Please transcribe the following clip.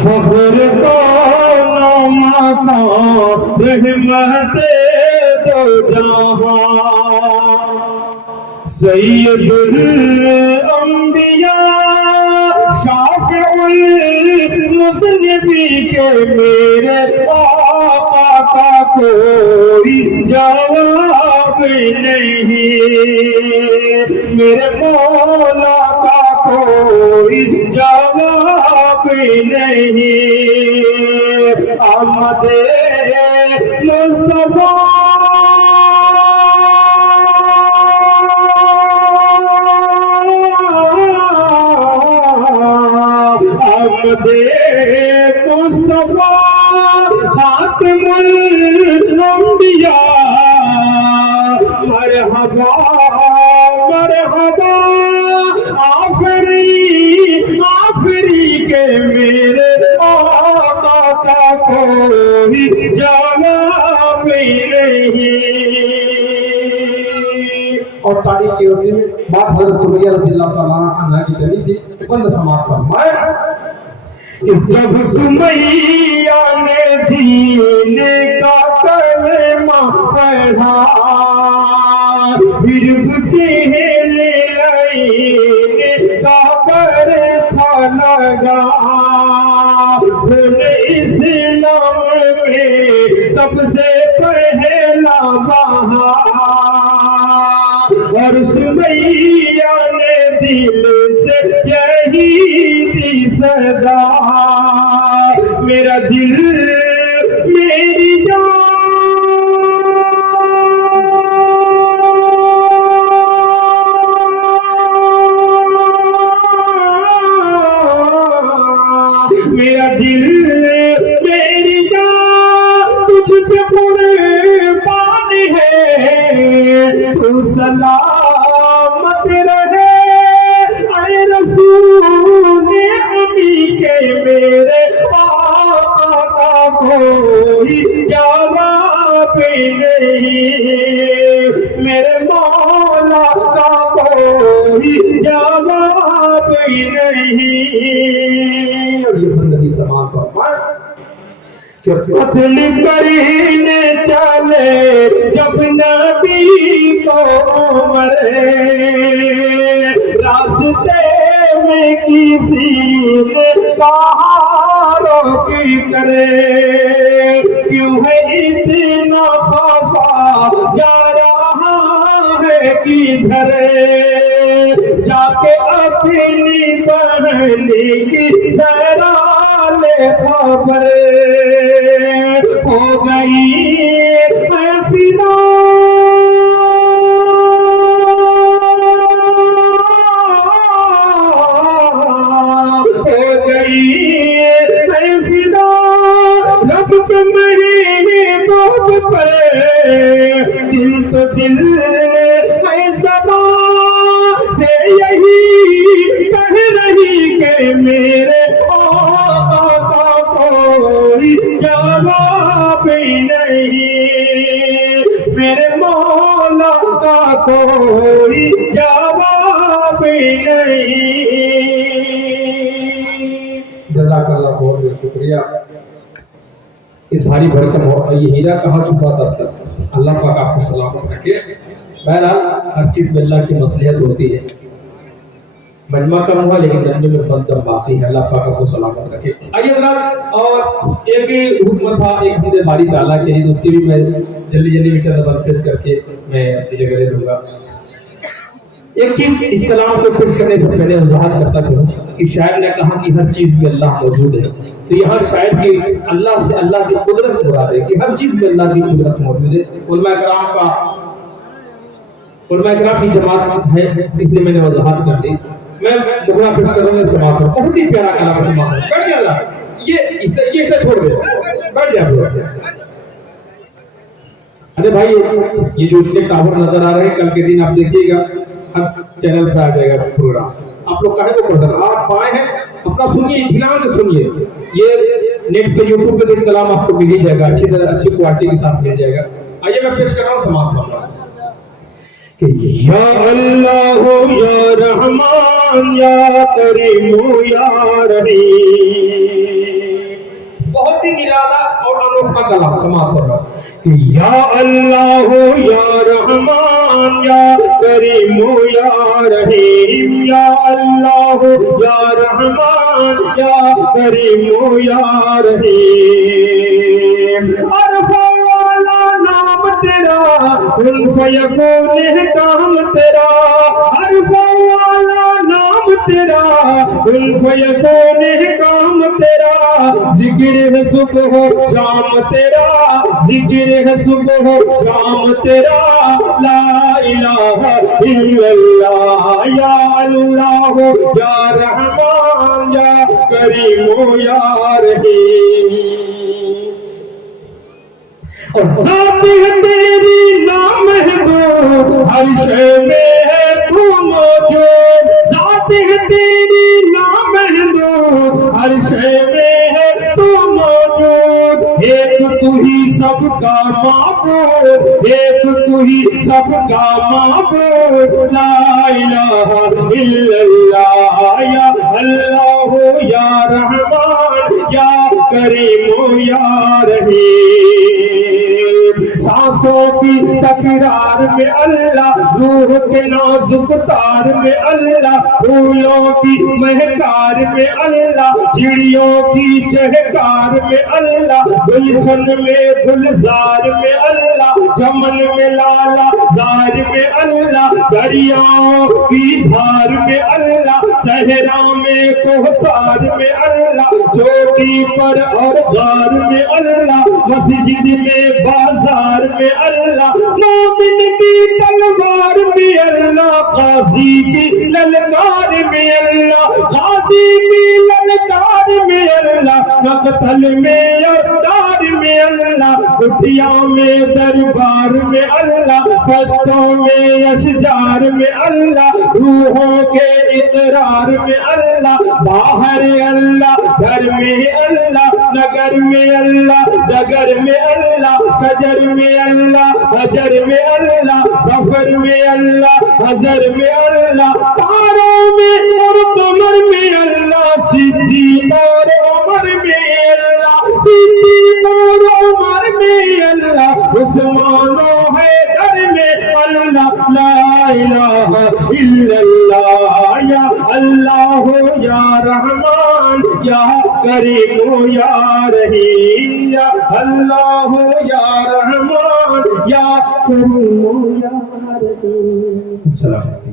فخر کو نما کا رحمت دو جہاں سید الانبیاء شافع المذنبین کے میرے آقا کا کوئی جواب نہیں، میرے مولا کا کوئی جواب نہیں، احمد مصطفیٰ احمد مصطفیٰ خاتم الانبیاء مرحبا مرحبا آخری کے میرے آقا کا کوئی جواب نہیں۔ اور تاریخ کی ہوتی میں بات حضرت سمیہ رضی اللہ تعالیٰ عنہ کی چلی تھی، بند سماعت فرمائے کہ جب سمیہ نے دین کا کلمہ پڑھا پھر بجھل لائن کا پرچا لگا، پھر اسلام میں سب سے پہلا بہار، اور سمیہ نے دل سے یہی تھی صدا، میرا دل میری جان، میرا دل میری جان تجھ پہ قربان ہے، تو سلامت رہے اے رسول امی کے میرے آقا کا کوئی جواب نہیں، میرے مولا کا کوئی جواب نہیں۔ اور یہ بندگی سماعت فرمائے کہ قتل کرنے چلے جب نبی کو مرے، راستے میں کسی نے کہا روکی کرے، کیوں ہے اتنا خفا جا رہا ہے کدھر، جا کے اپنی بہن کی ذرا لے خبر، ہو گئی ہے فدا ہو گئی ہے فدا رب کے میرے باب پر، دل تو دل ہے زبان سے یہی کہہ رہی کہ میرے آقا کا کوئی جواب نہیں، میرے مولا کا کوئی جواب نہیں۔ جزاک اللہ بہت بہت شکریہ۔ اس بھاری بھرکم یہ ہیرا کہاں چھپا تب تک، اللہ پاک آپ کو سلامت رکھے۔ بہرحال ہر چیز میں اللہ کی مصلحت ہوتی ہے، مجمع کم ہوا لیکن جننے میں فضل باقی ہے، اللہ پاک آپ کو سلامت رکھے۔ آئیے حضرات، اور ایک حکم تھا ایک حمد باری تعالیٰ کے لیے، اس کی بھی میں جلدی میں چند بار پیش کر کے میں اپنی جگہ لے لوں گا۔ ایک چیز اس کلام کو پیش کرنے سے پہلے وضاحت کرتا چلوں کہ شاعر نے کہا کہ ہر چیز میں اللہ موجود ہے، تو یہاں شاعر کی اللہ سے اللہ کی قدرت مراد ہے کہ ہر چیز میں اللہ کی قدرت موجود ہے۔ علماء کرام کی جماعت ہے، اس لیے میں نے وضاحت کر دی۔ میں مغرا پیش کروں گا سماعت پر، بہت ہی پیارا کلام ہے۔ بیٹھ جا، یہ اسے چھوڑ دے، بیٹھ جا۔ ارے بھائی یہ جو اتنے ٹاور نظر آ رہے ہیں، کل کے دن آپ دیکھیے گا ہر چینل پہ آ جائے گا پروگرام، آپ لوگ کہے کو پڑھتے آپ پائے ہیں اپنا سنیے، دھیان سے سنیے، یہ نیٹ پہ یوٹیوب پہ ایک کلام آپ کو مل ہی جائے گا، اچھی طرح اچھی کوالٹی کے ساتھ مل جائے گا۔ آئیے میں پیش کر رہا ہوں سماعت فرمائیں کہ یا اللہ یا رحمان یا کریم یا رحیم نرالا اور انوکھا کلام سماعت فرمائیں کہ یا اللہ یا رحمان یا کریم یا رحیم، یا اللہ یا رحمان یا کریم یا رحیم، عرف والا نام تیرا کن فیکون کام تیرا، عرف والا نام تیرا کن فیکون کام تیرا، ذکر ہے صبح و شام تیرا، ذکر ہے صبح و شام تیرا، لا الہ الا اللہ، یا اللہ یا رحمان یا کریم یا رحیم، اور ذات ہے تیری نامحدود، ہر شے میں ہے تو موجود، ذات ہے تیری نامحدود، ہر شے میں ہے تو موجود، ایک تو ہی سب کا معبود، ایک تو ہی سب کا معبود، لا الہ الا اللہ، یا اللہ یا رحمان یا کریم یا رحیم، سانسوں کی تکرار میں اللہ، روح کے نازک تار میں اللہ، پھولوں کی مہکار میں اللہ، چڑیوں کی چہکار میں اللہ، گلشن میں گلزار میں اللہ، چمن میں لالا زار میں اللہ، دریاؤں کی دھار میں اللہ، صحرا میں کوثر میں اللہ، چوٹی پر اور غار میں اللہ، مسجد میں بازار میں اللہ، مومن کی تلوار میں اللہ، قاضی کی للکار میں اللہ، قاضی کی للکار میں اللہ، مقتل میں یردار میں اللہ، کٹھیا میں دربار میں اللہ، پتوں میں اشجار میں اللہ، روحوں کے اقرار میں اللہ، باہر اللہ، گھر میں اللہ، نگر میں اللہ، ڈگر میں اللہ، شجر میں اللہ، حجر میں اللہ، سفر میں اللہ، حضر میں اللہ، تاروں میں اور قمر میں اللہ، صدیق اور عمر میں اللہ، صدیق اور عمر میں اللہ، عثمان و حیدر میں اللہ، لا الہ الا اللہ، یا اللہ یا رحمان یا کریم یا رحیم، یا اللہ یا رحمان یا کریم یا رحیم۔ السلام